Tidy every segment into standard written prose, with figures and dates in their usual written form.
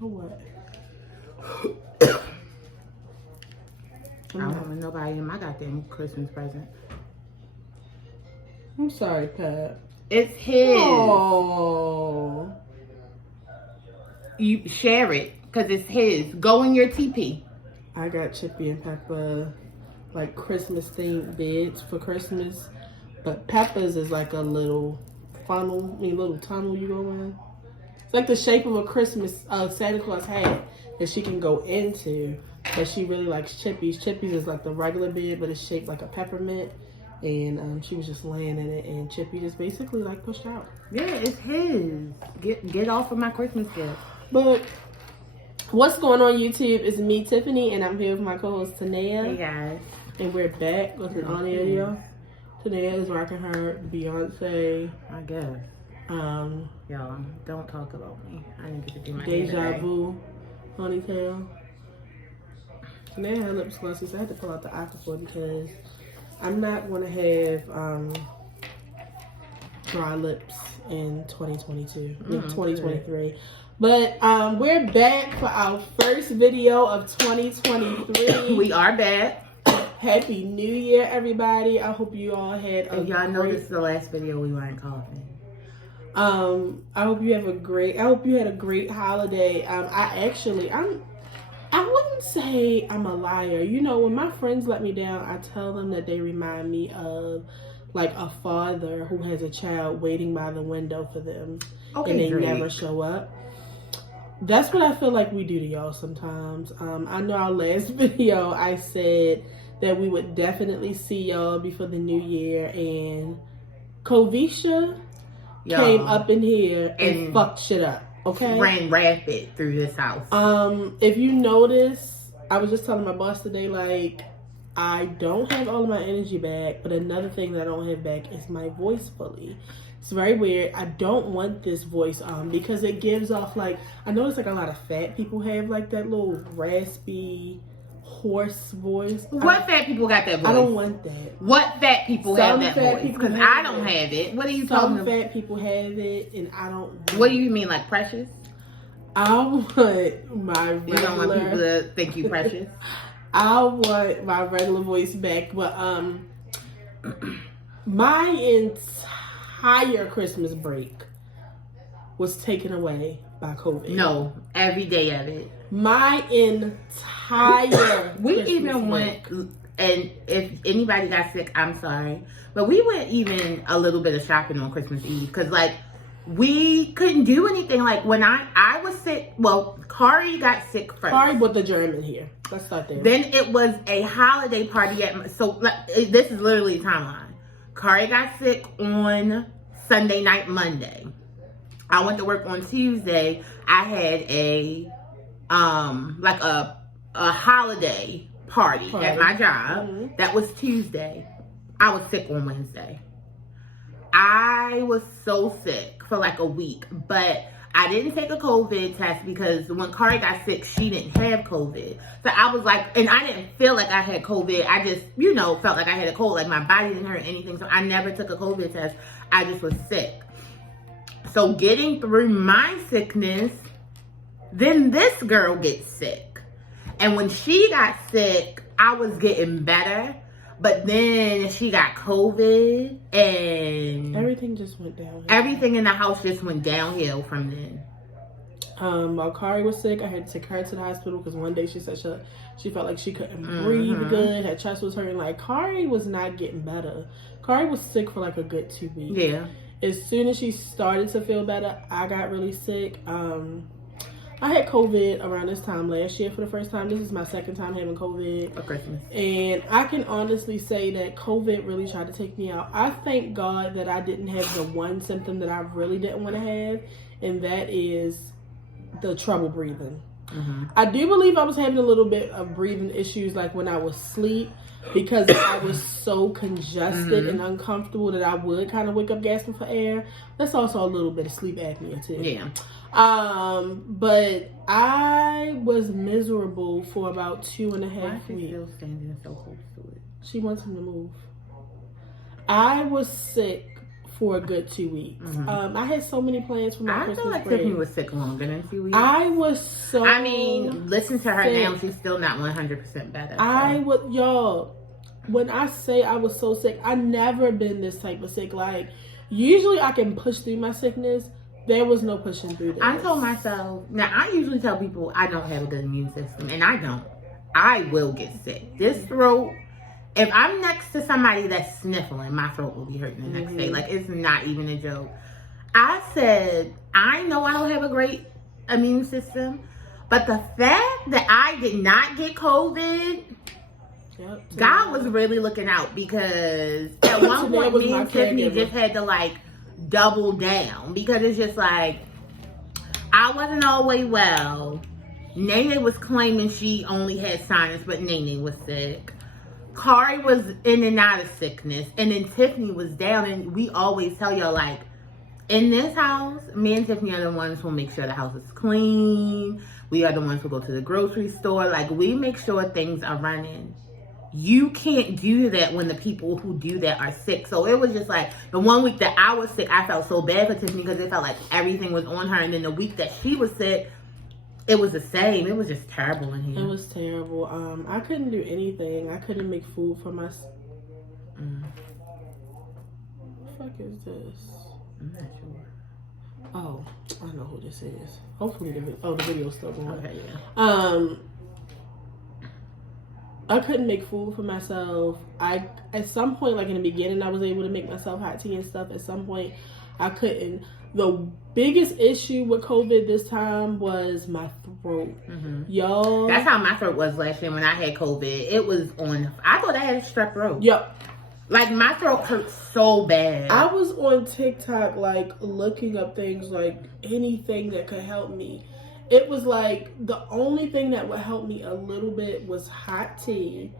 Or what? I don't want nobody in my goddamn Christmas present. I'm sorry, Pat. It's his. Oh. You share it because it's his. Go in your TP. I got Chippy and Peppa like Christmas themed beds for Christmas, but Peppa's is like a little funnel, little tunnel you go in. It's like the shape of a Christmas Santa Claus hat that she can go into, but she really likes Chippy's. Chippy's is like the regular bed, but it's shaped like a peppermint, and she was just laying in it, and Chippy just basically like pushed out. Yeah, it's his. Get off of my Christmas gift. But what's going on YouTube? It's me, Tiffany, and I'm here with my co-host Tanea. Hey guys. And we're back with an audio video. Tanea is rocking her Beyonce. I guess. Y'all, don't talk about me. I didn't get to do my Deja Vu ponytail. Tanea had lips glossy, so I had to pull out the Aquaphor because I'm not going to have dry lips in 2022, 2023. But we're back for our first video of 2023. We are back. Happy New Year, everybody. I hope you all had a y'all know this is the last video we weren't coughing. I hope you had a great holiday. I wouldn't say I'm a liar. You know, when my friends let me down, I tell them that they remind me of like a father who has a child waiting by the window for them, and they never show up. That's what I feel like we do to y'all sometimes. I know our last video I said that we would definitely see y'all before the new year, and Kovisha came up in here and fucked shit up. Okay, ran rapid through this house. If you notice, I was just telling my boss today, like, I don't have all of my energy back, but another thing that I don't have back is my voice fully. It's very weird. I don't want this voice because it gives off like, I notice like a lot of fat people have like that little raspy hoarse voice. What fat people got that voice? I don't want that. What fat people have that voice? Because I don't have it. What are you talking about? Some fat people have it, and I don't. What do you mean, like Precious? I want my regular. You don't want people to think you Precious? I want my regular voice back, but my entire Christmas break was taken away by COVID. No, every day of it. My entire we Christmas even break. went, and if anybody got sick, I'm sorry, but we went even a little bit of shopping on Christmas Eve because like we couldn't do anything. Like when I was sick, well, Kari got sick first. Kari brought the German here. Let's start there. Then it was a holiday party this is literally the timeline. Kari got sick on Sunday night, Monday. I went to work on Tuesday. I had a holiday party at my job. Mm-hmm. That was Tuesday. I was sick on Wednesday. I was so sick for like a week, but I didn't take a COVID test because when Kari got sick, she didn't have COVID. So I was like, and I didn't feel like I had COVID. I just, felt like I had a cold. Like my body didn't hurt anything. So I never took a COVID test. I just was sick. So getting through my sickness, then this girl gets sick. And when she got sick, I was getting better. But then she got COVID and everything just went downhill. Everything in the house just went downhill from then. While Kari was sick, I had to take her to the hospital because one day she said she felt like she couldn't breathe good. Her chest was hurting. Like Kari was not getting better. Kari was sick for like a good 2 weeks. Yeah. As soon as she started to feel better, I got really sick. I had COVID around this time last year for the first time. This is my second time having COVID. For Christmas. And I can honestly say that COVID really tried to take me out. I thank God that I didn't have the one symptom that I really didn't want to have, and that is the trouble breathing. Mm-hmm. I do believe I was having a little bit of breathing issues like when I was asleep because I was so congested and uncomfortable that I would kind of wake up gasping for air. That's also a little bit of sleep apnea too. Yeah. But I was miserable for about 2.5 weeks. Why is she still standing so close to it? She wants him to move. I was sick for a good 2 weeks. I had so many plans for my Christmas break. I feel like Tiffany was sick longer than 2 weeks. I was so I mean, listen to her now. She's still not 100% better. So. Y'all, when I say I was so sick, I never been this type of sick. Like, usually I can push through my sickness. There was no pushing through this. I told myself, now I usually tell people I don't have a good immune system, and I don't. I will get sick. This throat, if I'm next to somebody that's sniffling, my throat will be hurting the next day. Like, it's not even a joke. I said, I know I don't have a great immune system, but the fact that I did not get COVID, God was really looking out, because at one point me and Tiffany just had to like double down, because it's just like, I wasn't always well. Nene was claiming she only had sinus, but Nene was sick. Kari was in and out of sickness, and then Tiffany was down. And we always tell y'all, like, in this house, me and Tiffany are the ones who make sure the house is clean. We are the ones who go to the grocery store. Like, we make sure things are running. You can't do that when the people who do that are sick. So it was just like, the 1 week that I was sick, I felt so bad for Tiffany, because it felt like everything was on her. And then the week that she was sick, it was the same. It was just terrible in here. It was terrible. I couldn't do anything. I couldn't make food for myself. What the fuck is this? I'm not sure. Oh, I know who this is. Hopefully the video's still going. Okay, yeah. I couldn't make food for myself. At some point, like in the beginning, I was able to make myself hot tea and stuff. At some point, I couldn't. The biggest issue with COVID this time was my throat. Y'all. That's how my throat was last year when I had COVID. It was on, I thought I had a strep throat. Yep. Like, my throat hurt so bad. I was on TikTok, like, looking up things, like, anything that could help me. It was like, the only thing that would help me a little bit was hot tea.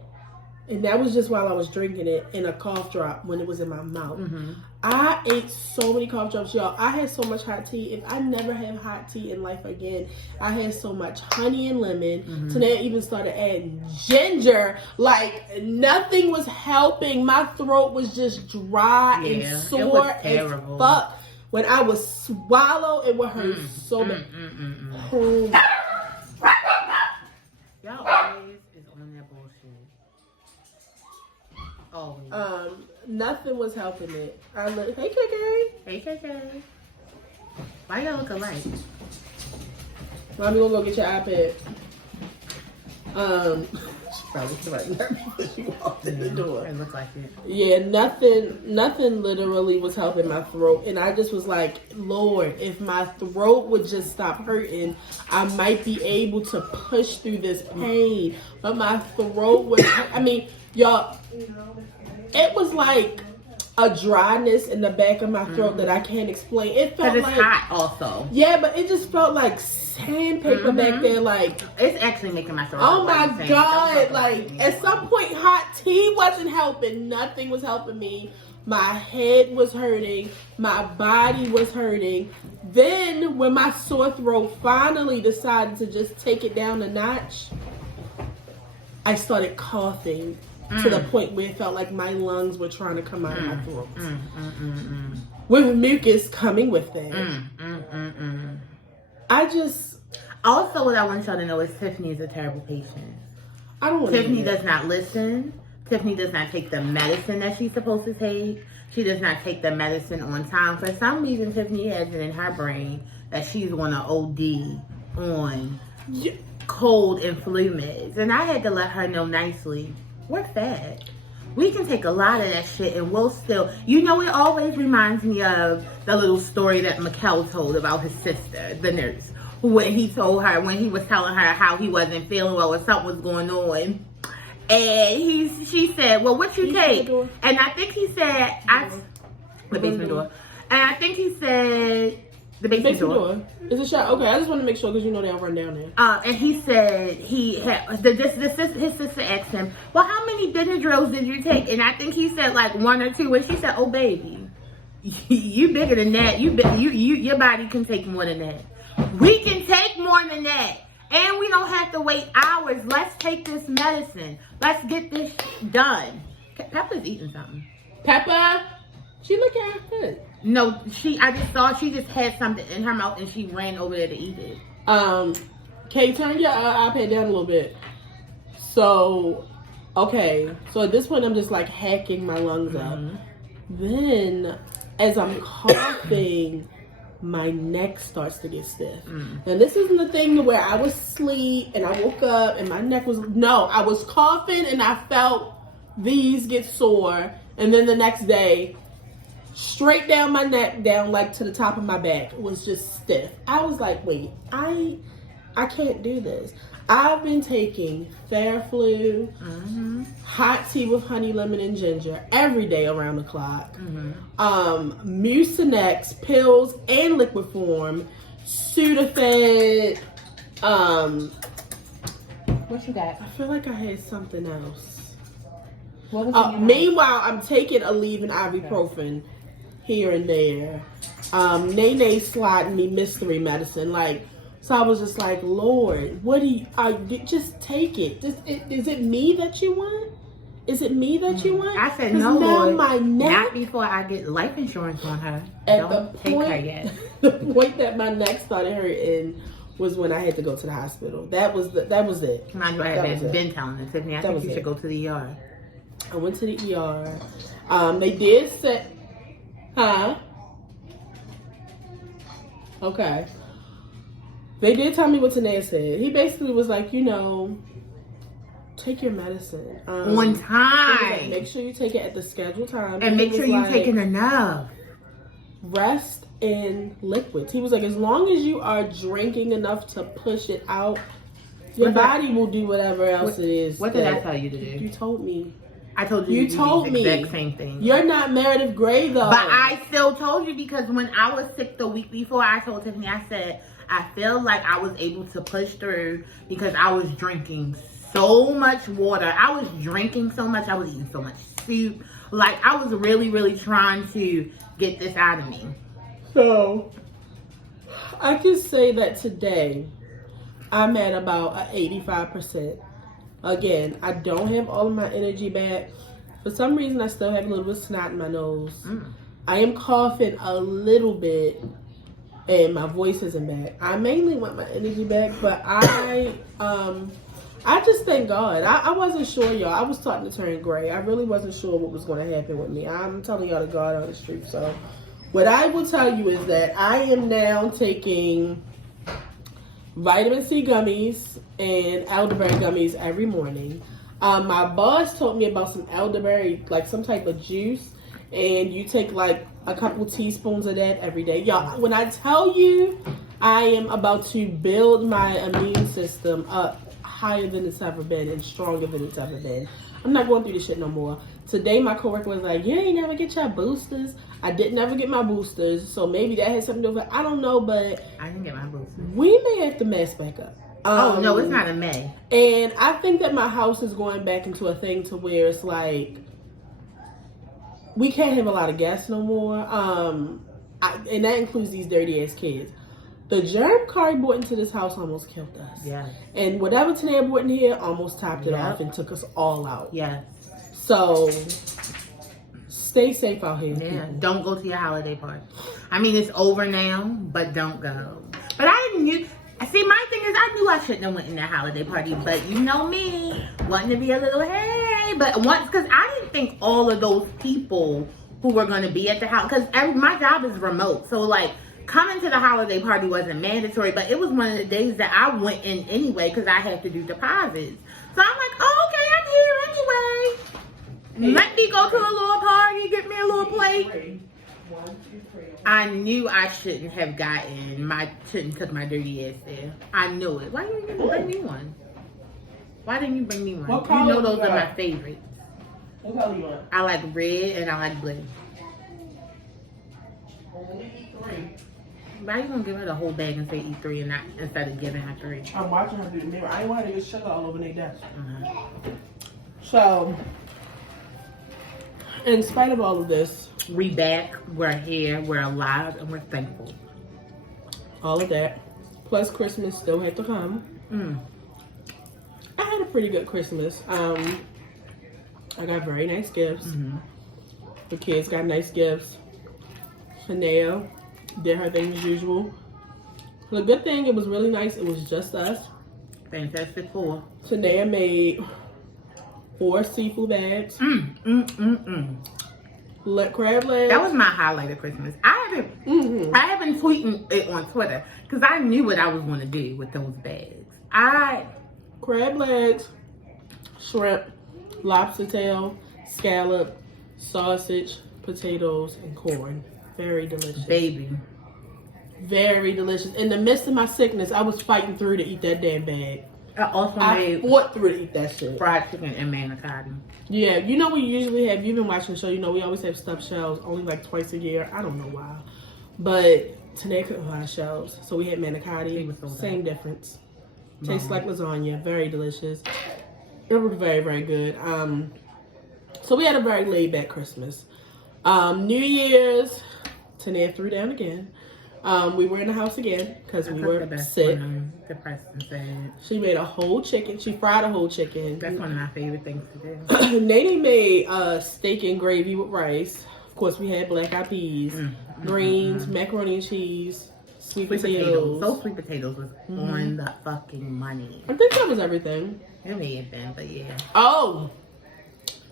And that was just while I was drinking it, and a cough drop when it was in my mouth. I ate so many cough drops, y'all. I had so much hot tea. If I never have hot tea in life again, I had so much honey and lemon. So then I even started adding ginger. Like, nothing was helping. My throat was just dry and sore as fuck. When I would swallow, it would hurt so bad. Y'all always is on that bullshit. Always. Nothing was helping it. Hey, KK. Hey, KK. Why y'all look alike? Mommy gonna go get your iPad. She probably was right there before she walked in the door. It looked like it. Yeah, nothing literally was helping my throat. And I just was like, Lord, if my throat would just stop hurting, I might be able to push through this pain. But my throat was, I mean, y'all, it was like a dryness in the back of my throat that I can't explain. It felt like, like, hot also. Yeah, but it just felt like sandpaper back there. Like, it's actually making my throat. Oh my God! Like, at some point, hot tea wasn't helping. Nothing was helping me. My head was hurting. My body was hurting. Then, when my sore throat finally decided to just take it down a notch, I started coughing. To the point where it felt like my lungs were trying to come out of my throat. With mucus coming with that. I just... Also, what I want y'all to know is Tiffany is a terrible patient. I don't want Tiffany does not listen. Tiffany does not take the medicine that she's supposed to take. She does not take the medicine on time. For some reason, Tiffany has it in her brain that she's going to OD on cold and flu meds. And I had to let her know nicely, we're fat. We can take a lot of that shit and we'll still... You know, it always reminds me of the little story that Mikkel told about his sister, the nurse. When he told her, when he was telling her how he wasn't feeling well or something was going on. And she said, well, what you take? And I think he said... The basement door. And I think he said... The basement door. Is it shot? Okay, I just want to make sure because you know they'll run down there. And he said his sister asked him, well, how many Benadryls did you take? And I think he said like 1 or 2. And she said, oh, baby, you bigger than that. Your body can take more than that. We can take more than that. And we don't have to wait hours. Let's take this medicine. Let's get this done. Peppa's eating something. Peppa? She looking at her foot. No, I just saw she just had something in her mouth and she ran over there to eat it. Kate, turn your iPad down a little bit. So, okay. So at this point, I'm just like hacking my lungs up. Then, as I'm coughing, my neck starts to get stiff. And this isn't the thing where I was asleep and I woke up and my neck was... No, I was coughing and I felt these get sore. And then the next day, straight down my neck, down like to the top of my back, was just stiff. I was like, wait, I can't do this. I've been taking Theraflu, hot tea with honey, lemon, and ginger every day around the clock. Mucinex pills and liquid form, Sudafed. What you got? I feel like I had something else. What was meanwhile, I'm taking Aleve and ibuprofen here and there. Nene sliding me mystery medicine, like. So I was just like, Lord, what do you? Just take it. Is it me that you want? Is it me that you want? I said no, Lord. My neck, not before I get life insurance on her. At Don't the take point, her yet. The point that my neck started hurting was when I had to go to the hospital. That was it. Mind you, I had been telling her, Tiffany, I think you should go to the ER. I went to the ER. They did say, okay. They did tell me what Tanea said. He basically was like, take your medicine. On time. Like, make sure you take it at the scheduled time. And make sure you're taking enough. Rest in liquids. He was like, as long as you are drinking enough to push it out, your body will do whatever else it is. What did I tell you to do? You told me. I told you. You told me the exact same thing. You're not Meredith Grey though. But I still told you because when I was sick the week before, I told Tiffany, I said, I feel like I was able to push through because I was drinking so much water. I was drinking so much. I was eating so much soup. Like, I was really, really trying to get this out of me. So, I can say that today, I'm at about 85%. Again, I don't have all of my energy back. For some reason, I still have a little bit of snot in my nose. I am coughing a little bit. And my voice isn't back. I mainly want my energy back, but I just thank God. I wasn't sure, y'all. I was starting to turn gray. I really wasn't sure what was going to happen with me. I'm telling y'all the God on the street. So, what I will tell you is that I am now taking vitamin C gummies and elderberry gummies every morning. My boss told me about some elderberry, like some type of juice, and you take like a couple teaspoons of that every day. Y'all, when I tell you I am about to build my immune system up higher than it's ever been and stronger than it's ever been, I'm not going through this shit no more. Today, my coworker was like, you ain't never get your boosters. I didn't ever get my boosters, so maybe that has something to do with it. I don't know, but I didn't get my boosters. We may have to mask back up. Oh, no, it's not a May. And I think that my house is going back into a thing to where it's like, we can't have a lot of guests no more. And that includes these dirty ass kids. The germ Kari brought into this house almost killed us. Yeah. And whatever Tanea brought in here almost topped it off and took us all out. Yeah. So stay safe out here. Yeah. People. Don't go to your holiday party. I mean, it's over now, but don't go. But I didn't. See, my thing is, I knew I shouldn't have went in that holiday party, but you know me, wanting to be a little hey. But once, because I didn't think all of those people who were going to be at the house, because my job is remote, so like coming to the holiday party wasn't mandatory, but it was one of the days that I went in anyway because I had to do deposits. So I'm like, oh, okay, I'm here anyway. Let me go to a little party, get me a little plate. I knew I shouldn't have took my dirty ass there. I knew it. Why didn't you bring me one? Why didn't you bring me one? You know those are my favorites. What color you want? I like red and I like blue. Only eat 3. Why you gonna give her the whole bag and say eat 3 and not instead of giving her 3? I'm watching her do the mirror. I ain't want her to get sugar all over their desk. So, in spite of all of this, we back, we're here, we're alive, and we're thankful. All of that. Plus Christmas still had to come. I had a pretty good Christmas. I got very nice gifts. The kids got nice gifts. Chanel did her thing as usual. The good thing, it was really nice. It was just us. Fantastic Four. Chanel made 4 seafood bags. Crab legs. That was my highlight of Christmas. I haven't tweeting it on Twitter because I knew what I was going to do with those bags. Crab legs, shrimp, lobster tail, scallop, sausage, potatoes, and corn. Very delicious. Baby. Very delicious. In the midst of my sickness, I was fighting through to eat that damn bag. I fought through to eat that shit. Fried chicken and manicotti. Yeah, you know we usually have, you've been watching the show, you know we always have stuffed shells only like twice a year. I don't know why. But today couldn't find shells. So we had manicotti. Same difference. Tastes like lasagna. Very delicious. It was very, very good. So we had a very laid back Christmas. New Year's, Tania threw down again. We were in the house again because we were sick. Depressed and sad. She made a whole chicken. She fried a whole chicken. That's one of my favorite things to do. Nene made steak and gravy with rice. Of course, we had black eyed peas, greens, macaroni and cheese, sweet potatoes. Those sweet potatoes was on the fucking money. I think that was everything. It may have been, but yeah. Oh,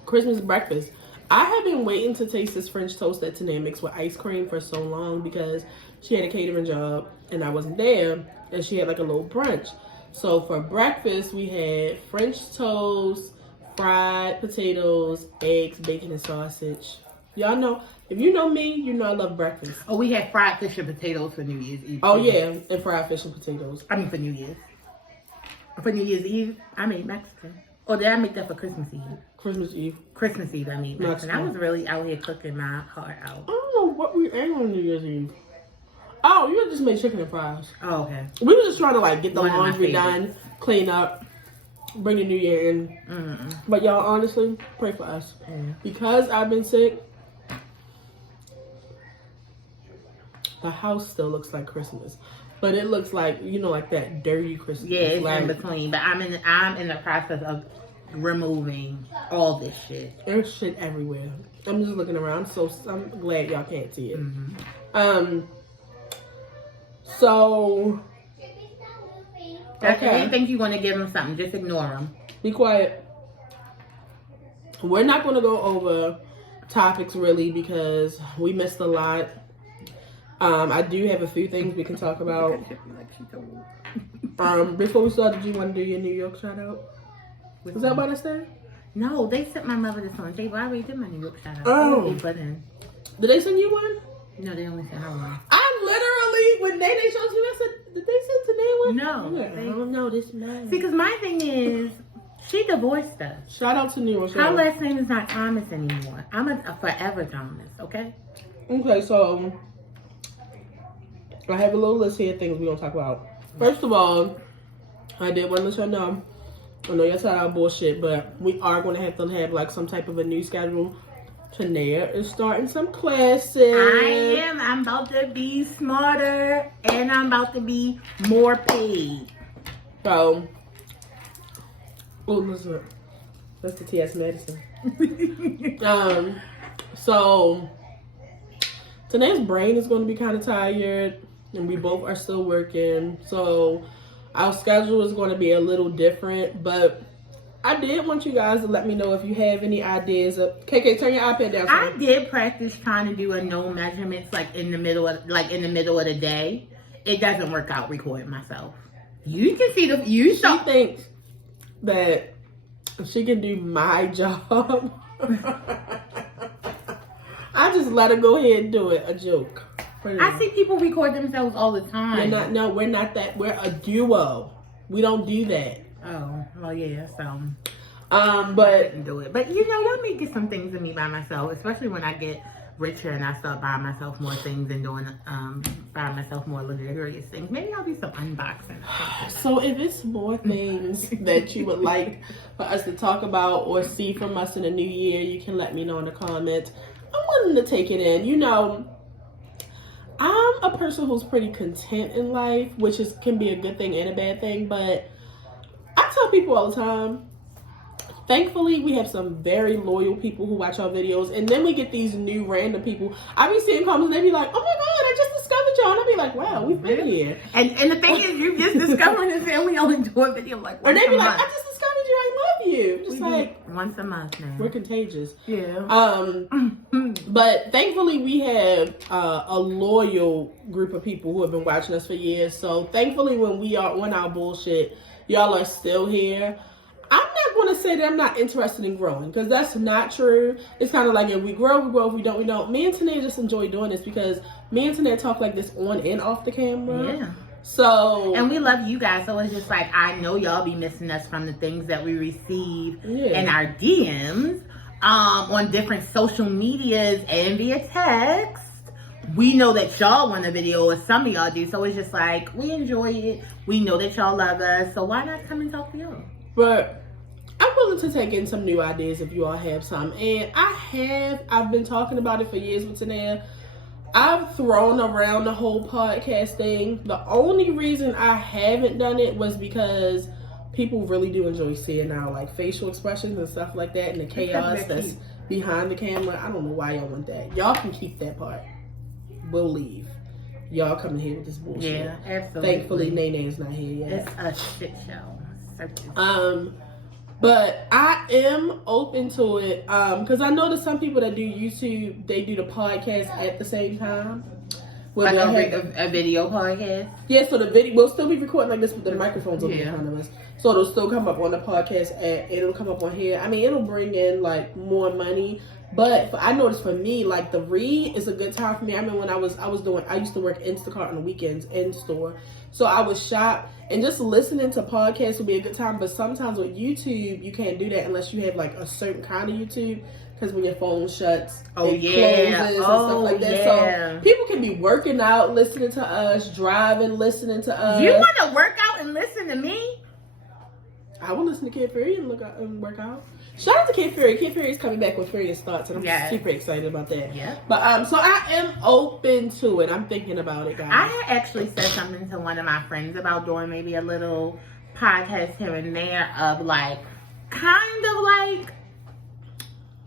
Christmas breakfast. I have been waiting to taste this French toast that Tanae mixed with ice cream for so long because she had a catering job and I wasn't there, and she had like a little brunch. So for breakfast, we had French toast, fried potatoes, eggs, bacon, and sausage. Y'all know, if you know me, you know I love breakfast. Oh, we had fried fish and potatoes for New Year's Eve. Oh yeah, and fried fish and potatoes. I mean for New Year's. For New Year's Eve, I made Mexican. Or did I make that for Christmas Eve? Christmas Eve. Christmas Eve, I made Mexican. I was really out here cooking my heart out. I don't know what we ate on New Year's Eve. Oh, you just made chicken and fries. Oh, okay. We were just trying to like get the laundry done, clean up, bring the new year in. But y'all, honestly, pray for us. Because I've been sick, the house still looks like Christmas. But it looks like, you know, like that dirty Christmas. Yeah, it's like, in between. But I'm in the process of removing all this shit. There's shit everywhere. I'm just looking around, so I'm glad y'all can't see it. So, okay. You think you're going to give them something, just ignore them. Be quiet. We're not going to go over topics really because we missed a lot. I do have a few things we can talk about. Before we start, did you want to do your New York shout out? Was that what I said? No, they sent my mother this on the table. I already did my New York shout out. Oh. Did they send you one? No, they only sent her one. I literally, when they showed you, I said, did they send Tanae one? No. I don't know, this man. See, because my thing is, she divorced us. Shout out to New York. Her last name is not Thomas anymore. I'm a forever Thomas, okay? Okay, so I have a little list here of things we're going to talk about. First of all, I did want to let y'all know, I know y'all tired of our bullshit, but we are going to have like some type of a new schedule. Tanae is starting some classes. I am. I'm about to be smarter and I'm about to be more paid. So, listen, that's the TS medicine. So Tanae's brain is going to be kind of tired, and we both are still working. So our schedule is going to be a little different, but I did want you guys to let me know if you have any ideas of. KK, turn your iPad down. I did practice trying to do a no measurements like in the middle of the day. It doesn't work out recording myself. You can see She thinks that she can do my job. I just let her go ahead and do it. A joke. I see people record themselves all the time. We're not that. We're a duo. We don't do that. Oh, well, yeah, so. But I didn't do it. But, you know, y'all may get some things of me by myself, especially when I get richer and I start buying myself more things and buying myself more luxurious things. Maybe I'll do some unboxing. So if it's more things that you would like for us to talk about or see from us in the new year, you can let me know in the comments. I'm willing to take it in. You know, I'm a person who's pretty content in life, which can be a good thing and a bad thing, but I tell people all the time, thankfully, we have some very loyal people who watch our videos, and then we get these new random people. I be seeing comments, and they be like, "Oh my god, I just discovered y'all," and I be like, "Wow, we've been here." And the thing is, you just discovering this, and we only do a video like once or they be a like, month. "I just discovered you. I love you." Just we like once a month now. we're contagious. Yeah. But thankfully, we have a loyal group of people who have been watching us for years. So thankfully, when we are on our bullshit, y'all are still here. I'm not going to say that I'm not interested in growing, because that's not true. It's kind of like if we grow, we grow. If we don't, we don't. Me and Tanae just enjoy doing this because me and Tanae talk like this on and off the camera. Yeah. So. And we love you guys. So it's just like, I know y'all be missing us from the things that we receive in our DMs, on different social medias and via text. We know that y'all want a video, or some of y'all do. So it's just like, we enjoy it. We know that y'all love us. So why not come and talk to y'all? But I'm willing to take in some new ideas if you all have some. And I've been talking about it for years with Tanea. I've thrown around the whole podcast thing. The only reason I haven't done it was because people really do enjoy seeing our like facial expressions and stuff like that, and the chaos that's behind the camera. I don't know why y'all want that. Y'all can keep that part. We'll leave. Y'all coming here with this bullshit. Yeah, absolutely. Thankfully, Nene's not here yet. It's a shit show. But I am open to it because I know that some people that do YouTube, they do the podcast at the same time. Like a video podcast? Yeah, so the video will still be recording like this with the microphones over in front of us. So it'll still come up on the podcast and it'll come up on here. I mean, it'll bring in like more money. But I noticed for me, like the read is a good time for me. I mean, when I used to work Instacart on the weekends in store. So I would shop, and just listening to podcasts would be a good time. But sometimes with YouTube, you can't do that unless you have like a certain kind of YouTube. Because when your phone shuts, it closes and stuff like that. So people can be working out, listening to us, driving, listening to us. You want to work out and listen to me? I will listen to Kid Fury and work out. Shout out to Kid Fury. Kid Fury is coming back with Furious Thoughts, and I'm super excited about that. Yeah. But so I am open to it. I'm thinking about it, guys. I actually said something to one of my friends about doing maybe a little podcast here and there of like, kind of like,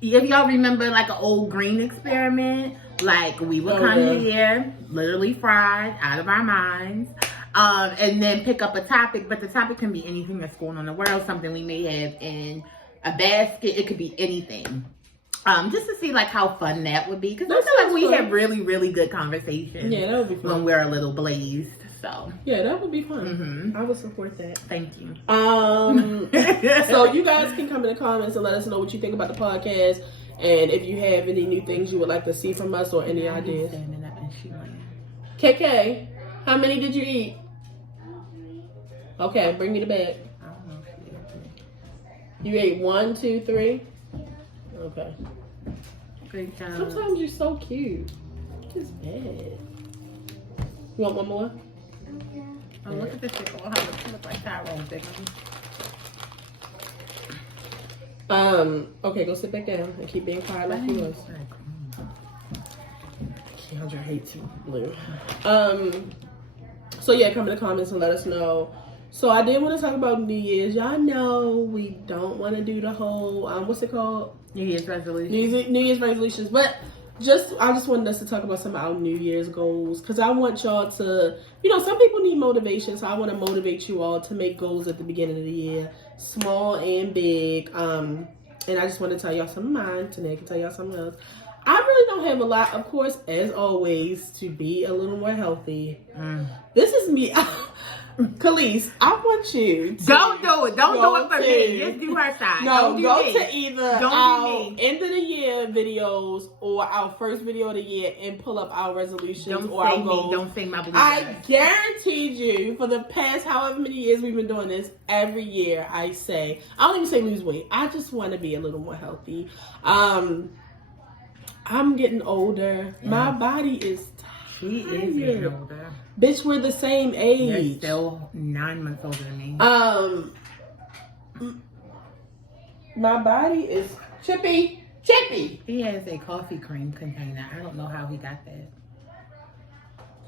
if y'all remember like an old green experiment, like we would come here, literally fried out of our minds. And then pick up a topic, but the topic can be anything that's going on in the world, something we may have in a basket. It could be anything. Just to see like how fun that would be, because I feel like we have really, really good conversations. Yeah, that would be fun when we're a little blazed. So yeah, that would be fun. I would support that. Thank you. So you guys can come in the comments and let us know what you think about the podcast, and if you have any new things you would like to see from us or any ideas. KK, how many did you eat? Okay, bring me the bag. I don't know if she ate. You ate 1, 2, 3? Okay. Great job. Sometimes you're so cute. It's bad. You want one more? Oh, look at this thing. Oh, how it looks like Tyrone thing. Okay, go sit back down and keep being quiet like you was. Keandra hates you, Blue. So yeah, come in the comments and let us know. So I did want to talk about New Year's. Y'all know we don't want to do the whole what's it called? New Year's resolutions. New Year's resolutions, but I just wanted us to talk about some of our New Year's goals, because I want y'all to, some people need motivation, so I want to motivate you all to make goals at the beginning of the year, small and big. And I just want to tell y'all some of mine. Tanae can tell y'all something else. I really don't have a lot, of course, as always, to be a little more healthy. This is me. Khalees, I want you to don't do it. Don't do it for me. Just do her side. No, go to either our end of the year videos or our first video of the year and pull up our resolutions or our goals. Don't say my belief. I guaranteed you for the past however many years we've been doing this, every year I don't even say lose weight. I just want to be a little more healthy. I'm getting older. Yeah. My body is tired. She is getting older. Bitch, we're the same age. You're still 9 months older than me. My body is chippy. He has a coffee cream container. I don't know how he got that.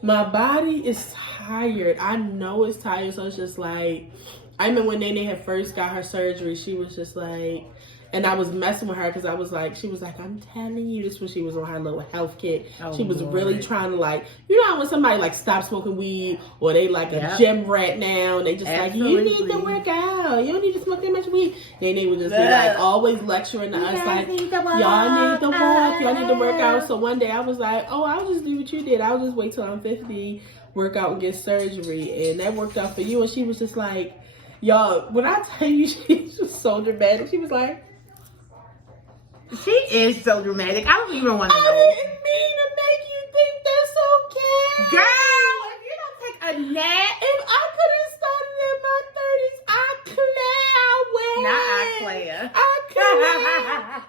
My body is tired. I know it's tired, so it's just like, I remember when Nene had first got her surgery, she was just like, and I was messing with her because I was like, she was like, I'm telling you, this when she was on her little health kit. Oh, she was really trying to like, you know when somebody like stop smoking weed or they like a gym rat now and they just like, you need to work out. You don't need to smoke that much weed. Nene would just be like always lecturing to us like, y'all need to walk, y'all need to work out. So one day I was like, oh, I'll just do what you did. I'll just wait till I'm 50, work out and get surgery. And that worked out for you. And she was just like, y'all, when I tell you, she was so dramatic. She was like, she is so dramatic. I don't even want to know. I didn't mean to make you think that's okay. Girl, if you don't take a nap. If I could have started in my 30s, I would. Not I Claire.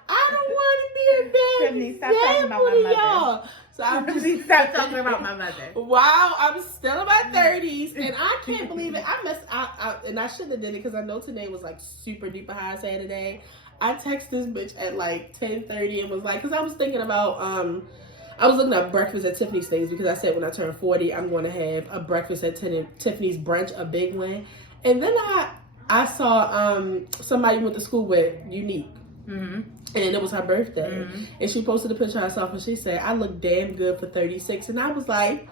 I don't want to be a bad stop talking about my mother. y'all. So I'm just stop talking about my mother. Wow, I'm still in my 30s, and I can't believe it. I messed out, and I shouldn't have did it because I know today was like super duper high Saturday. I texted this bitch at like 10:30 and was like, because I was thinking about, I was looking at breakfast at Tiffany's things because I said when I turn 40, I'm going to have a breakfast at Tiffany's brunch, a big one. And then I saw somebody went to school with Unique. Mm-hmm. And it was her birthday. Mm-hmm. And she posted a picture of herself and she said, I look damn good for 36. And I was like,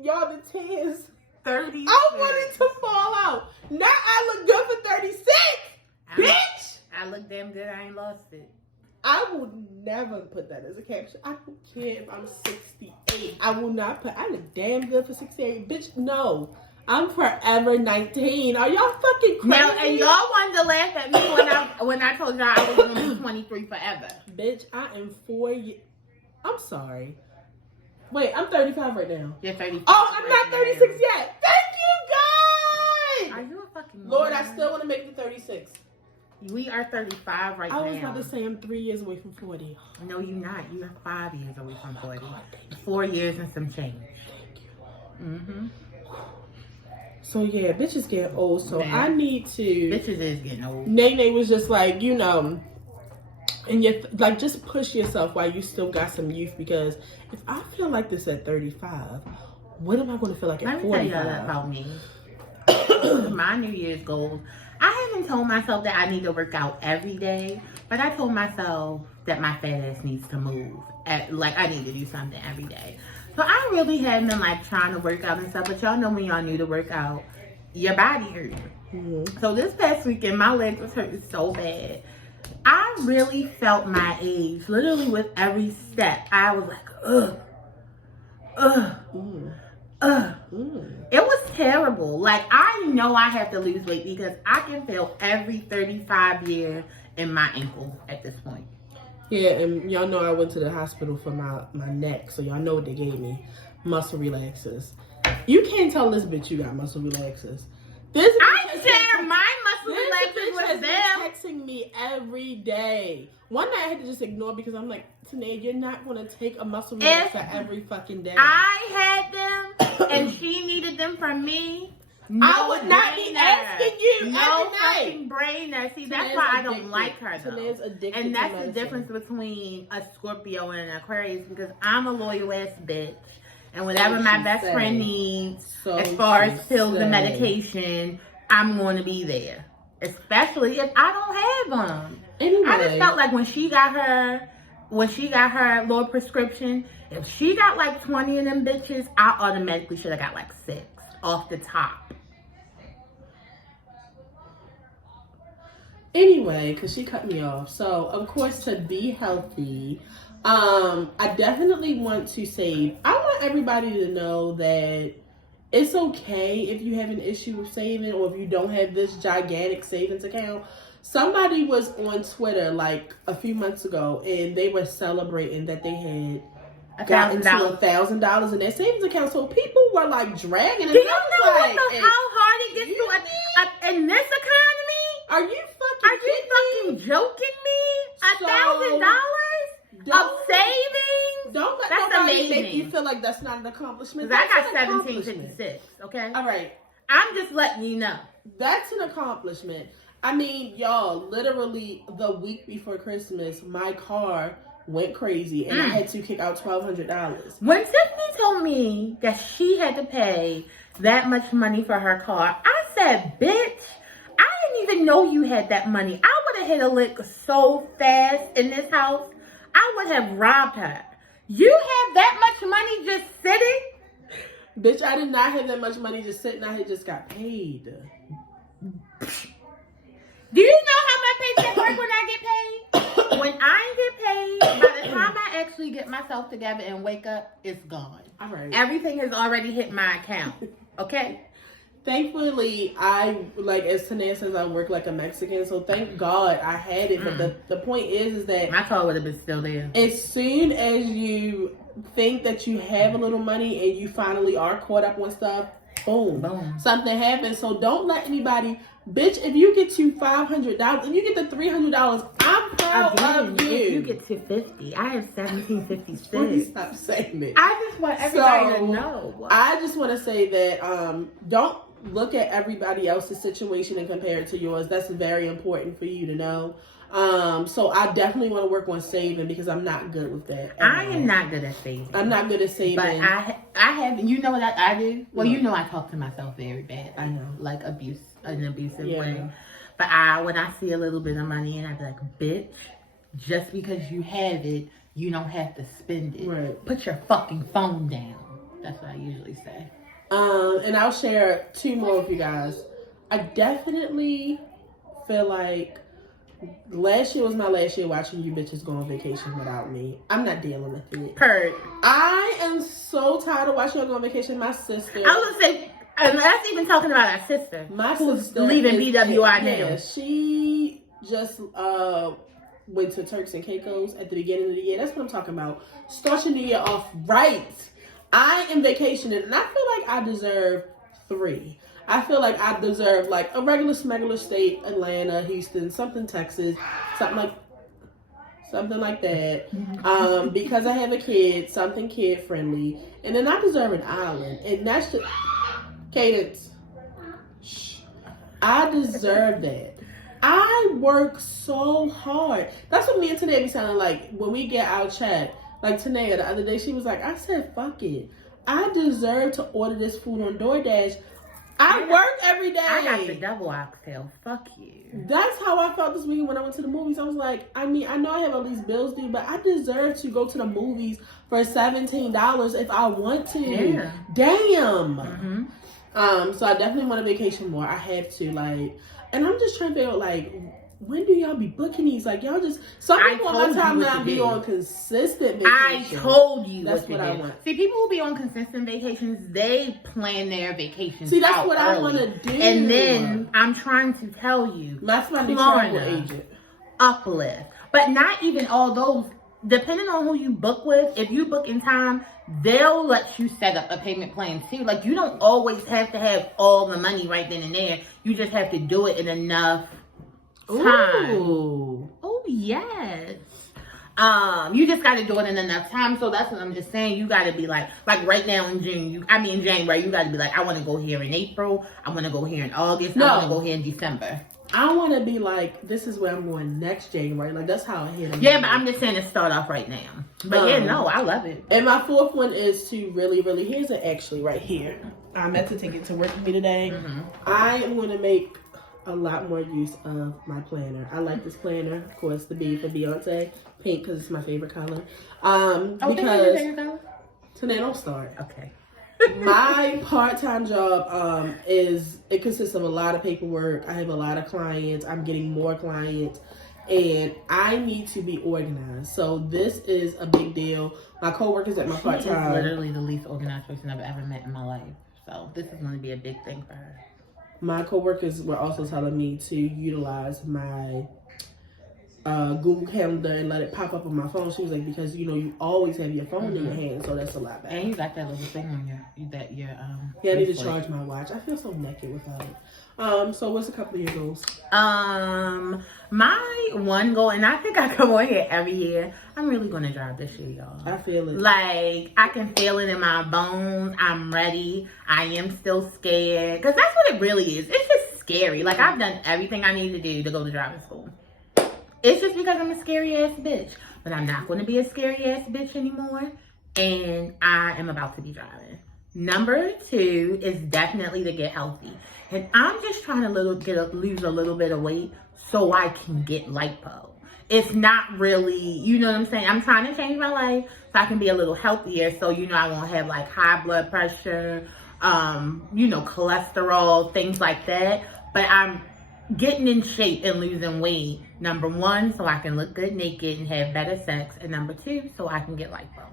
y'all, the tears. 30. I wanted to fall out. Now I look good for 36. Bitch! I look damn good. I ain't lost it. I will never put that as a caption. I don't care if I'm 68. I will not put, I look damn good for 68. Bitch, no. I'm forever 19. Are y'all fucking crazy? Now, and y'all wanted to laugh at me when I told y'all I was going to be 23 forever. Bitch, I am 4 years. I'm sorry. Wait, I'm 35 right now. You're 35. Oh, I'm not 36 yet. Thank you, God. Are you a fucking Lord, I still want to make the 36. We are 35 right now. I was about to say I'm 3 years away from 40. No, you're not. You are 5 years away from 40. 4 years and some change. Thank you. Mm-hmm. So yeah, bitches get old. So man, I need to. Bitches is getting old. Nene was just like, you know, and you like just push yourself while you still got some youth, because if I feel like this at 35, what am I going to feel like at 45? Let me tell you about me. My New Year's goals. I haven't told myself that I need to work out every day, but I told myself that my fat ass needs to move. Like I need to do something every day. So I really haven't been like trying to work out and stuff, but y'all know when y'all need to work out, your body hurts. Mm-hmm. So this past weekend, my legs was hurting so bad. I really felt my age. Literally with every step, I was like, ugh, ugh, ugh. It was terrible. Like, I know I have to lose weight because I can feel every 35 years in my ankle at this point. Yeah, and y'all know I went to the hospital for my neck, so y'all know what they gave me. Muscle relaxers. You can't tell this bitch you got muscle relaxers. I share my muscle relaxers with them. Texting me every day. One night I had to just ignore because I'm like, Tanae, you're not going to take a muscle relaxer every fucking day. I had them and she needed them from me. No, I would not be asking you no every fucking brainer. See, that's why I don't like her, though. And that's the difference between a Scorpio and an Aquarius, because I'm a loyal ass bitch. And whatever my best friend needs, as far as pills and medication, I'm going to be there. Especially if I don't have them. Anyway. I just felt like when she got her little prescription, if she got like 20 of them bitches, I automatically should have got like 6 off the top. Anyway, because she cut me off. So, of course, to be healthy, I definitely want to save. I want everybody to know that it's okay if you have an issue with saving or if you don't have this gigantic savings account. Somebody was on Twitter like a few months ago and they were celebrating that they had gotten to $1,000 in their savings account. So people were like dragging it. Do you know how hard it gets to in this economy? Are you fucking joking me? $1,000 of savings? Don't let That's nobody amazing. make you feel like that's not an accomplishment. Because I That's got an accomplishment. 1756, okay? All right. I'm just letting you know. That's an accomplishment. I mean, y'all, literally the week before Christmas, my car went crazy and I had to kick out $1,200. When Tiffany told me that she had to pay that much money for her car, I said, bitch, I didn't even know you had that money. I would have hit a lick so fast in this house, I would have robbed her. You have that much money just sitting? Bitch, I did not have that much money just sitting. I had just got paid. Do you know how my paycheck work when I get paid? When I get paid, by the time I actually get myself together and wake up, it's gone. All right. Everything has already hit my account. Okay? Thankfully, as Tanea says, I work like a Mexican, so thank God I had it. But the point is that my car would have been still there. As soon as you think that you have a little money and you finally are caught up on stuff, boom. Something happens. So don't let anybody, bitch, if you get to $500 and you get the $300, I'm proud of you. If you get to 50, I have 1756. Please stop saying it. I just want everybody to know. I just want to say that don't look at everybody else's situation and compare it to yours. That's very important for you to know. So I definitely want to work on saving because I'm not good with that. I am not good at saving. I'm not good at saving. But I have, you know what I do? Well, you know I talk to myself very bad. I know. Like an abusive way. Yeah. But when I see a little bit of money and I be like, bitch, just because you have it, you don't have to spend it. Right. Put your fucking phone down. That's what I usually say. And I'll share two more with you guys. I definitely feel like last year was my last year watching you bitches go on vacation without me. I'm not dealing with it. Purr. I am so tired of watching y'all go on vacation. My sister. I was gonna say, and that's even talking about our sister. My who's sister leaving BWI now. Yeah, she just went to Turks and Caicos at the beginning of the year. That's what I'm talking about. Starting the year off right. I am vacationing, and I feel like I deserve 3. I feel like I deserve like a regular smuggler state, Atlanta, Houston, something Texas, something like that. Because I have a kid, something kid friendly, and then I deserve an island, and that's just Cadence. Shh. I deserve that. I work so hard. That's what me and Tanea be sounding like when we get our check. Like Tanea the other day, she was like, I said, fuck it. I deserve to order this food on DoorDash. I work every day. I got the double oxtail. Fuck you. That's how I felt this weekend when I went to the movies. I was like, I mean, I know I have all these bills due, but I deserve to go to the movies for $17 if I want to. Yeah. Damn. Mm-hmm. So I definitely want a vacation more. I have to, like, and I'm just trying to figure out, like, when do y'all be booking these? Like, y'all just, some people on my timeline be on consistent vacations. I told you that's what I want. See, people who be on consistent vacations, they plan their vacations. See, that's out what early. I want to do. And then I'm trying to tell you, that's my new travel agent. Uplift, but not even all those. Depending on who you book with, if you book in time, they'll let you set up a payment plan too. Like, you don't always have to have all the money right then and there. You just have to do it in enough time. Ooh. Oh yes. You just got to do it in enough time. So that's what I'm just saying. You got to be like right now in January, you got to be like, I want to go here in April. I want to go here in August. I want to go here in December. I want to be like, this is where I'm going next January. Like, that's how I hit it. Yeah, but I'm just saying to start off right now. But yeah, no, I love it. And my fourth one is to really, here's it actually right here. I meant to take it to work with me today. Mm-hmm. I am going to make a lot more use of my planner. I like this planner, of course, the B for Beyonce. Pink, because it's my favorite color. Because today don't start. Okay. My part-time job it consists of a lot of paperwork. I have a lot of clients. I'm getting more clients, and I need to be organized. So this is a big deal. My coworkers at my part-time, literally the least organized person I've ever met in my life. So this is going to be a big thing for her. My coworkers were also telling me to utilize my Google Calendar and let it pop up on my phone. She was like, because you always have your phone in your hand, so that's a lot better. And you got that little thing on your yeah, I need to charge my watch. I feel so naked without it. So what's a couple of your goals? My one goal, and I think I come on here every year, I'm really going to drive this year, y'all. I feel it. Like, I can feel it in my bones. I'm ready. I am still scared. Because that's what it really is. It's just scary. Like, I've done everything I need to do to go to driving school. It's just because I'm a scary-ass bitch. But I'm not going to be a scary-ass bitch anymore. And I am about to be driving. Number 2 is definitely to get healthy. And I'm just trying to lose a little bit of weight so I can get lipo. It's not really, you know what I'm saying? I'm trying to change my life so I can be a little healthier. So, you know, I won't have like high blood pressure, you know, cholesterol, things like that. But I'm getting in shape and losing weight. Number 1, so I can look good naked and have better sex. And number 2, so I can get lipo.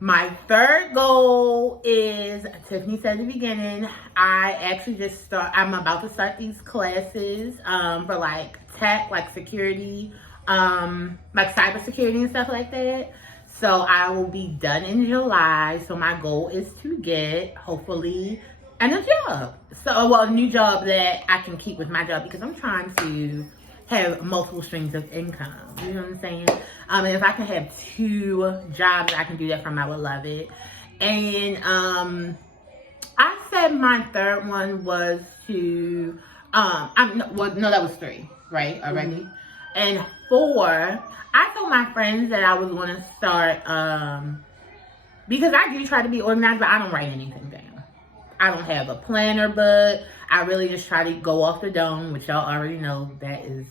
My third goal is, Tiffany said at the beginning, I'm about to start these classes for like tech, like security, like cybersecurity and stuff like that. So I will be done in July. So my goal is to get, hopefully, a new job that I can keep with my job, because I'm trying to have multiple streams of income. You know what I'm saying? And if I can have 2 jobs I can do that from, I would love it. And I said my third one was to that was 3, right? Already. Mm-hmm. And 4, I told my friends that I was going to start because I do try to be organized, but I don't write anything down. I don't have a planner book. I really just try to go off the dome, which y'all already know that is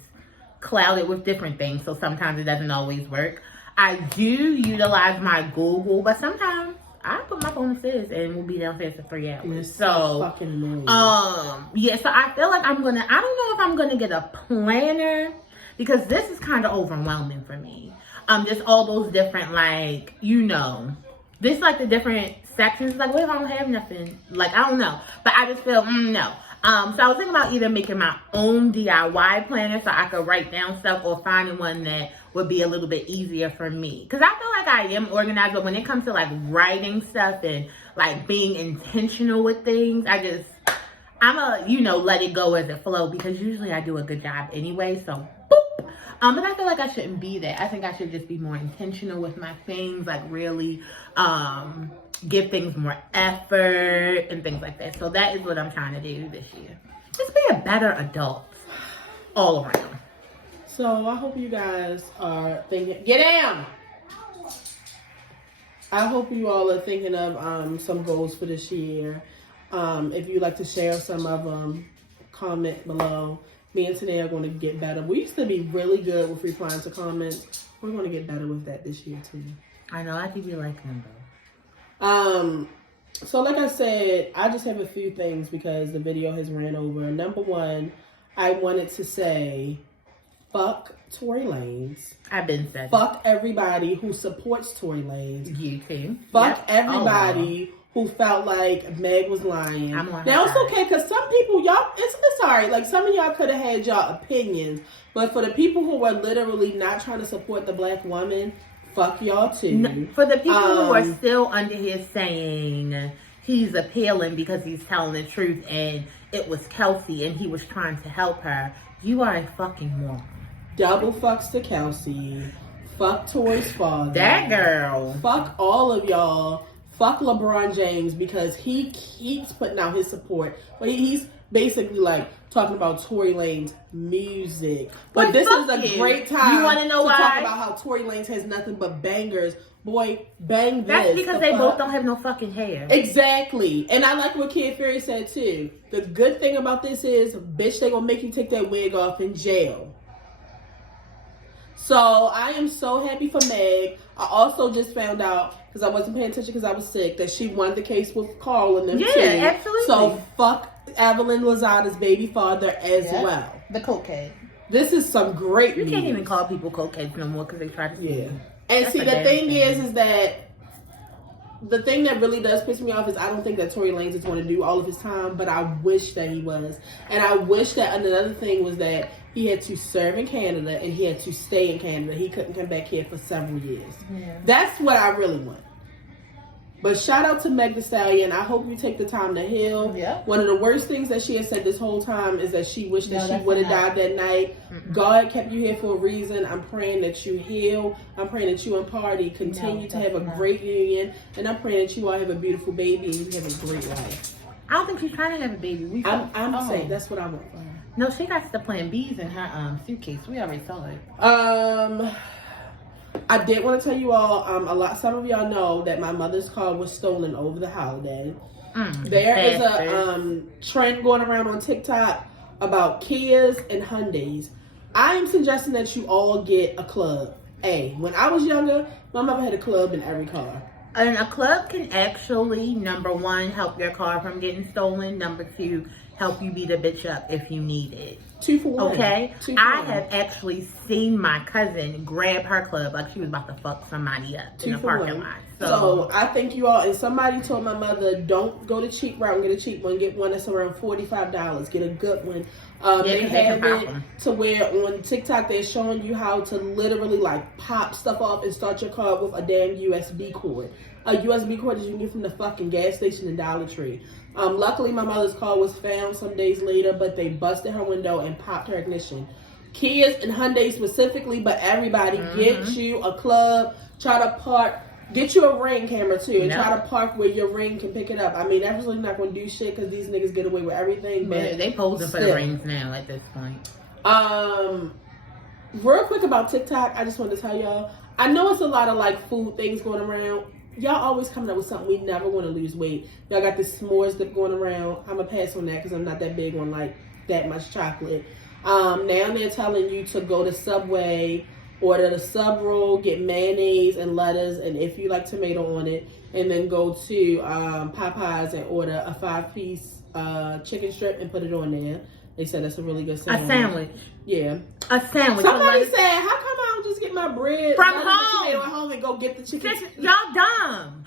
clouded with different things. So sometimes it doesn't always work. I do utilize my Google, but sometimes I put my phone upstairs and we'll be downstairs for 3 hours. So fucking annoying. Yeah, so I feel like I don't know if I'm gonna get a planner, because this is kind of overwhelming for me. Just all those different, like, you know, this like the different sections. Like, what if I don't have nothing? Like, I don't know. But I just feel, no. So I was thinking about either making my own DIY planner so I could write down stuff, or finding one that would be a little bit easier for me. Because I feel like I am organized, but when it comes to like writing stuff and like being intentional with things, I'm let it go as it flows, because usually I do a good job anyway. So, boop. But I feel like I shouldn't be that. I think I should just be more intentional with my things, like really give things more effort and things like that. So that is what I'm trying to do this year. Just be a better adult all around. So I hope you guys are thinking, get down! I hope you all are thinking of some goals for this year. If you'd like to share some of them, comment below. Me and Tanae are going to get better. We used to be really good with replying to comments. We're going to get better with that this year too. I know, I do be like them though. So like I said, I just have a few things because the video has ran over. Number 1, I wanted to say, fuck Tory Lanez. I've been said. Fuck everybody who supports Tory Lanez. You too. Fuck everybody who felt like Meg was lying. Now it's okay, because some people, y'all, it's alright. Like, some of y'all could have had y'all opinions, but for the people who were literally not trying to support the black woman, fuck y'all too. No, for the people who are still under here saying he's appealing because he's telling the truth and it was Kelsey and he was trying to help her, you are a fucking moron. Double fucks to Kelsey. Fuck Tory's father. That girl. Fuck all of y'all. Fuck LeBron James, because he keeps putting out his support. But he's basically like talking about Tory Lanez music. But this is a great time you wanna know to why? talk about how Tory Lanez has nothing but bangers. Boy, bang this. That's because they both don't have no fucking hair. Exactly. And I like what Kid Fury said too. The good thing about this is, bitch, they gonna make you take that wig off in jail. So I am so happy for Meg. I also just found out, because I wasn't paying attention because I was sick, that she won the case with Carl and them too. Yeah, absolutely. So fuck Evelyn Lozada's baby father as well. The cokehead. This is some great news. You can't even call people cokeheads no more because they try to see you. And see, the thing is that the thing that really does piss me off is I don't think that Tory Lanez is going to do all of his time, but I wish that he was. And I wish that another thing was that he had to serve in Canada and he had to stay in Canada. He couldn't come back here for several years. Yeah. That's what I really want. But shout out to Meg Thee Stallion. I hope you take the time to heal. Yeah. One of the worst things that she has said this whole time is that she wished that she would have died that night. God kept you here for a reason. I'm praying that you heal. I'm praying that you and Party continue to have a great union. And I'm praying that you all have a beautiful baby and you have a great life. I don't think she's trying to have a baby. I'm saying that's what I want for her. No, she got the Plan B's in her suitcase. We already saw it. I did want to tell you all, some of y'all know that my mother's car was stolen over the holiday. There is a trend going around on TikTok about Kias and Hyundais. I am suggesting that you all get a club. When I was younger, my mother had a club in every car. And a club can actually, number one, help your car from getting stolen. Number two, help you beat a bitch up if you need it. 2 for 1. Okay? 2 for I 1. have actually seen my cousin grab her club like she was about to fuck somebody up in the parking lot. So I thank you all. And somebody told my mother, don't go the cheap route and get a cheap one. Get one that's around $45. Get a good one. They have it to where on TikTok they're showing you how to literally like pop stuff off and start your car with a damn USB cord. A USB cord that you can get from the fucking gas station in Dollar Tree. Luckily, my mother's car was found some days later, but they busted her window and popped her ignition. Kias and Hyundai specifically, but everybody, get you a club. Try to park. Get you a Ring camera too, and try to park where your Ring can pick it up. I mean, that's really not going to do shit because these niggas get away with everything. But they posing for the Rings now at this point. Real quick about TikTok, I just wanted to tell y'all. I know it's a lot of like food things going around. Y'all always coming up with something. We never want to lose weight. Y'all got this s'mores dip going around. I'm gonna pass on that because I'm not that big on like that much chocolate. Now they're telling you to go to Subway, order the sub roll, get mayonnaise and lettuce, and if you like tomato on it, and then go to Popeyes and order a 5-piece chicken strip and put it on there. They said that's a really good sandwich. A sandwich. Yeah. A sandwich. Somebody said, how come I don't just get my bread from home? At home and go get the chicken. Y'all dumb.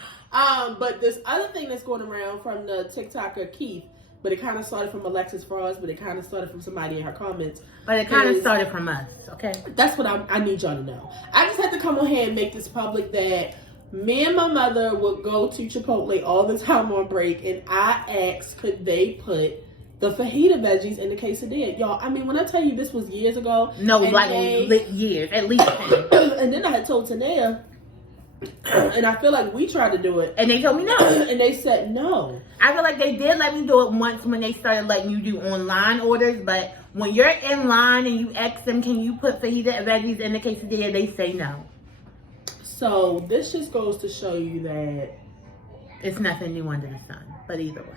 But this other thing that's going around from the TikToker Keith, but it kind of started from Alexis Frost, but it kind of started from somebody in her comments. But it kind of started from us, okay? That's what I need y'all to know. I just had to come on here and make this public that me and my mother would go to Chipotle all the time on break, and I asked, could they put the fajita veggies in the quesadilla? Y'all, I mean, when I tell you this was years ago. No, like years, at least 10. And then I had told Tanea, and I feel like we tried to do it. And they told me no. And they said no. I feel like they did let me do it once when they started letting you do online orders, but when you're in line and you ask them, can you put fajita veggies in the quesadilla, they say no. So this just goes to show you that it's nothing new under the sun, but either way.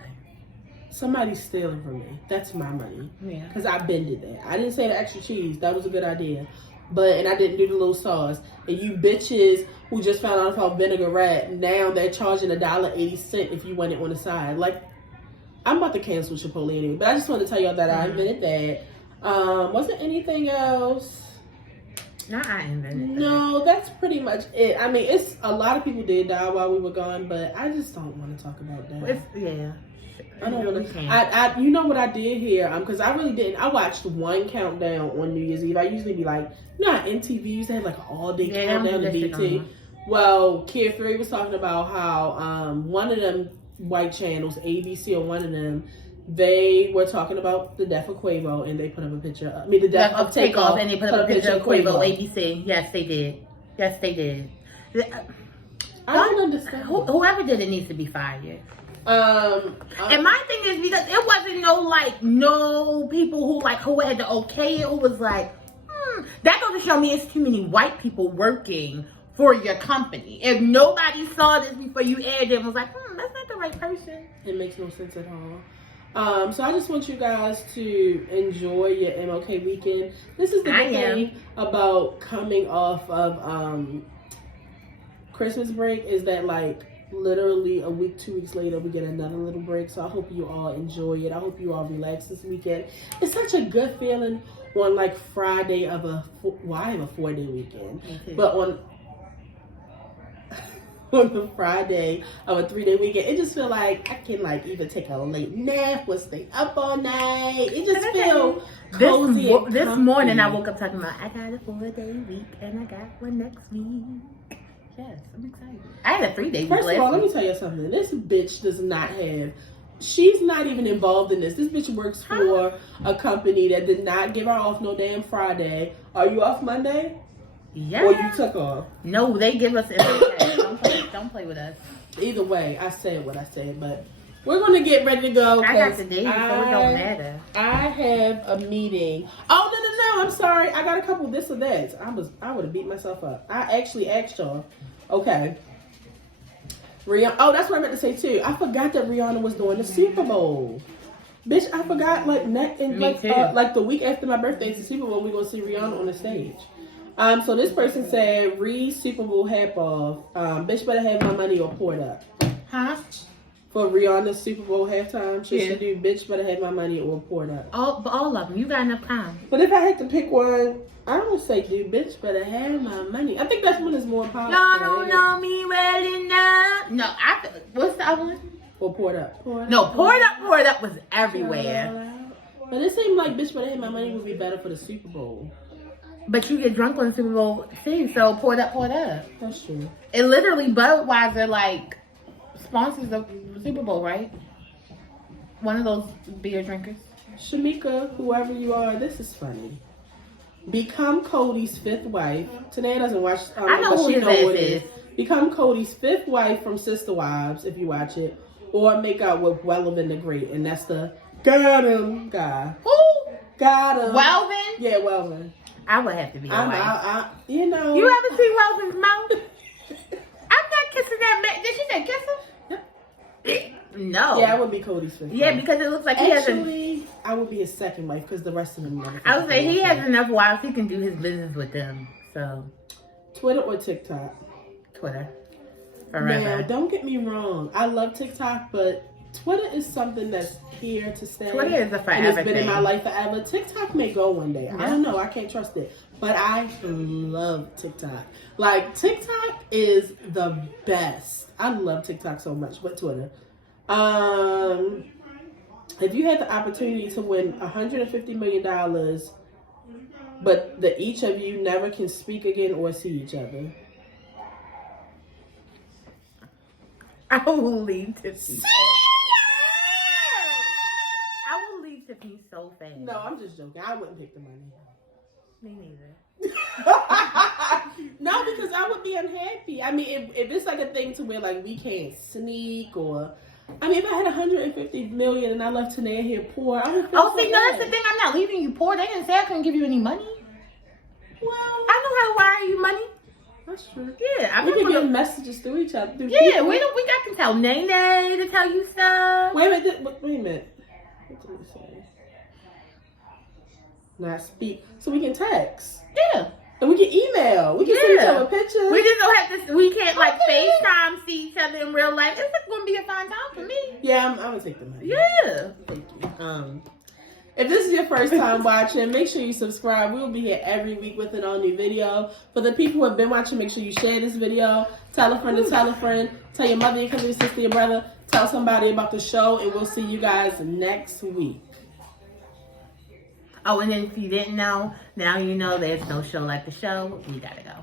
Somebody's stealing from me. That's my money. Yeah. Because I bended that. I didn't say the extra cheese. That was a good idea. And I didn't do the little sauce. And you bitches who just found out about vinaigrette, now they're charging $1.80 if you want it on the side. Like, I'm about to cancel Chipotle anyway. But I just wanted to tell y'all that I invented that. Wasn't anything else? No, I invented that. No, that's pretty much it. I mean, it's a lot of people did die while we were gone, but I just don't want to talk about that. Yeah. I don't want to. You know what I did here? Because I really didn't. I watched one countdown on New Year's Eve. I usually be like, you know, how MTV used to have like an all-day countdown to BT. Well, Kid Fury was talking about how one of them white channels, ABC or one of them, they were talking about the death of Quavo, and they put up a picture. The death of Takeoff, and they put up a picture of Quavo. ABC. Yes, they did. Yes, they did. I don't understand. Whoever did it needs to be fired. And my thing is because it wasn't no people who had to okay it, who was like, that doesn't show me it's too many white people working for your company. If nobody saw this before you aired it and was like, that's not the right person. It makes no sense at all. So I just want you guys to enjoy your MLK weekend. This is the good thing about coming off of Christmas break is that literally a week, 2 weeks later, we get another little break. So I hope you all enjoy it. I hope you all relax this weekend. It's such a good feeling on Friday of I have a 4-day weekend, but on the Friday of a 3-day weekend, it just feel like I can either take a late nap or stay up all night. It just feel cozy. This morning I woke up talking about I got a 4-day week and I got one next week. Yes, I'm excited. I had a 3-day week. First of all, let me tell you something. This bitch does not have. She's not even involved in this. This bitch works for a company that did not give her off no damn Friday. Are you off Monday? Yeah. Or you took off? No, they give us everything. Don't play with us. Either way, I said what I said, but we're gonna get ready to go. I got the date, so it don't matter. I have a meeting. Oh no! I'm sorry. I got a couple this or that. I would have beat myself up. I actually asked y'all. Okay. Rihanna. Oh, that's what I meant to say too. I forgot that Rihanna was doing the Super Bowl. Bitch, I forgot like like the week after my birthday is the Super Bowl. We gonna see Rihanna on the stage. So this person said, Super Bowl hat off. Bitch better have my money or pour it up. Huh? For Rihanna's Super Bowl halftime, she should do bitch better have my money or pour it up. All of them. You got enough time. But if I had to pick one, I would say dude, bitch better have my money. I think that's one is more popular. Y'all don't know me well enough. No, what's the other one? Or pour it up. Pour it up was everywhere. But it seemed like bitch better have my money would be better for the Super Bowl. But you get drunk on the Super Bowl scene, so pour it up. That's true. And literally Budweiser like sponsors the Super Bowl, right? One of those beer drinkers. Shamika, whoever you are, this is funny. Become Cody's 5th wife. Today doesn't watch. I know who his ass is. Become Cody's 5th wife from Sister Wives, if you watch it, or make out with Welvin the Great, and that's the got him guy. Who? Got him. Welvin? Yeah, Welvin. I would have to be a wife. You know. You ever see Welvin's mouth? I'm not kissing that man. Did she say kiss him? No. Yeah, I would be Cody's 5th. Yeah, because it looks like he Actually, I would be his 2nd wife because the rest of them. I would say he has enough wives. He can do his business with them. So. Twitter or TikTok? Twitter. Forever. Now, don't get me wrong. I love TikTok, but Twitter is something that's here to stay. Twitter is a forever and it's been thing. in my life forever. TikTok may go one day. I don't know. I can't trust it. But I love TikTok. Like, TikTok is the best. I love TikTok so much. But Twitter. If you had the opportunity to win $150 million, but each of you never can speak again or see each other. I will leave Tiffany. I will leave Tiffany so fast. No, I'm just joking. I wouldn't pick the money. Me neither. No, because I would be unhappy. I mean, if it's like a thing to where like we can't sneak or, I mean, if I had $150 million and I left Tanae here poor, I would feel no, that's the thing. I'm not leaving you poor. They didn't say I couldn't give you any money. Well, I know how to wire you money. That's true. Yeah, we can get messages through each other. Yeah, people. we got to tell Nene to tell you stuff. Wait a minute. What did we say? Not speak. So we can text. Yeah. And we can email. We can send each other pictures. We just don't have to. We can't like FaceTime see each other in real life. It's going to be a fun time for me. Yeah, I'm gonna take the money. Yeah. Thank you. If this is your first time watching, make sure you subscribe. We will be here every week with an all new video. For the people who have been watching, make sure you share this video. Tell a friend to tell a friend. Tell your mother, your cousin, your sister, your brother. Tell somebody about the show, and we'll see you guys next week. Oh, and then if you didn't know, now you know there's no show like the show. We gotta go.